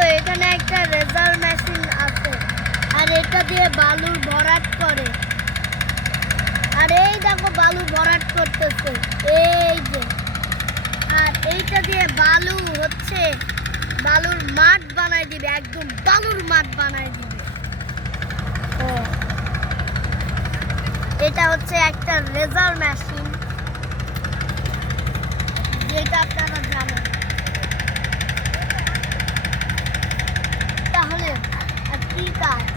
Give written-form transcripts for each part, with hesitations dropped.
দেখো এখানে একটা রেজার মেশিন আছে আর এটা দিয়ে বালু ভরাট করে। আর এই দেখো বালু ভরাট করতেছে এই যে। আর এইটা দিয়ে বালু হচ্ছে বালুর মাঠ বানাই দিবে, একদম বালুর মাঠ বানাই দিবে। এটা হচ্ছে একটা রেজার মেশিন, যেটা আপনারা জানেন। তাহলে আর কি কাজ?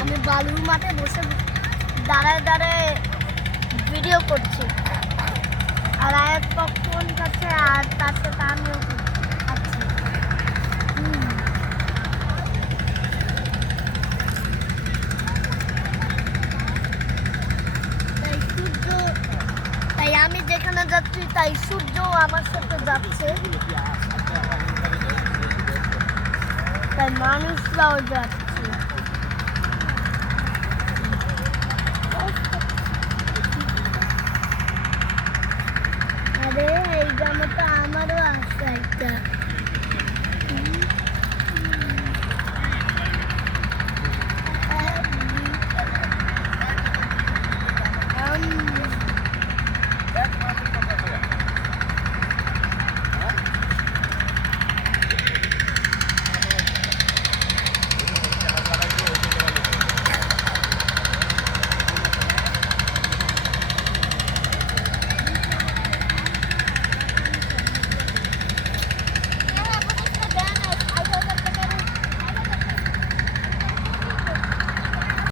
আমি বালুর মাঠে বসে দাঁড়ায় দাঁড়ায় ভিডিও করছি, আর আয়াত পপকর্ন খাচ্ছে আর তার সাথে আমিও খাচ্ছি। তাই আমি যেখানে যাচ্ছি তাই সূর্য আমার সাথে যাচ্ছে, তাই মানুষরাও যাচ্ছে।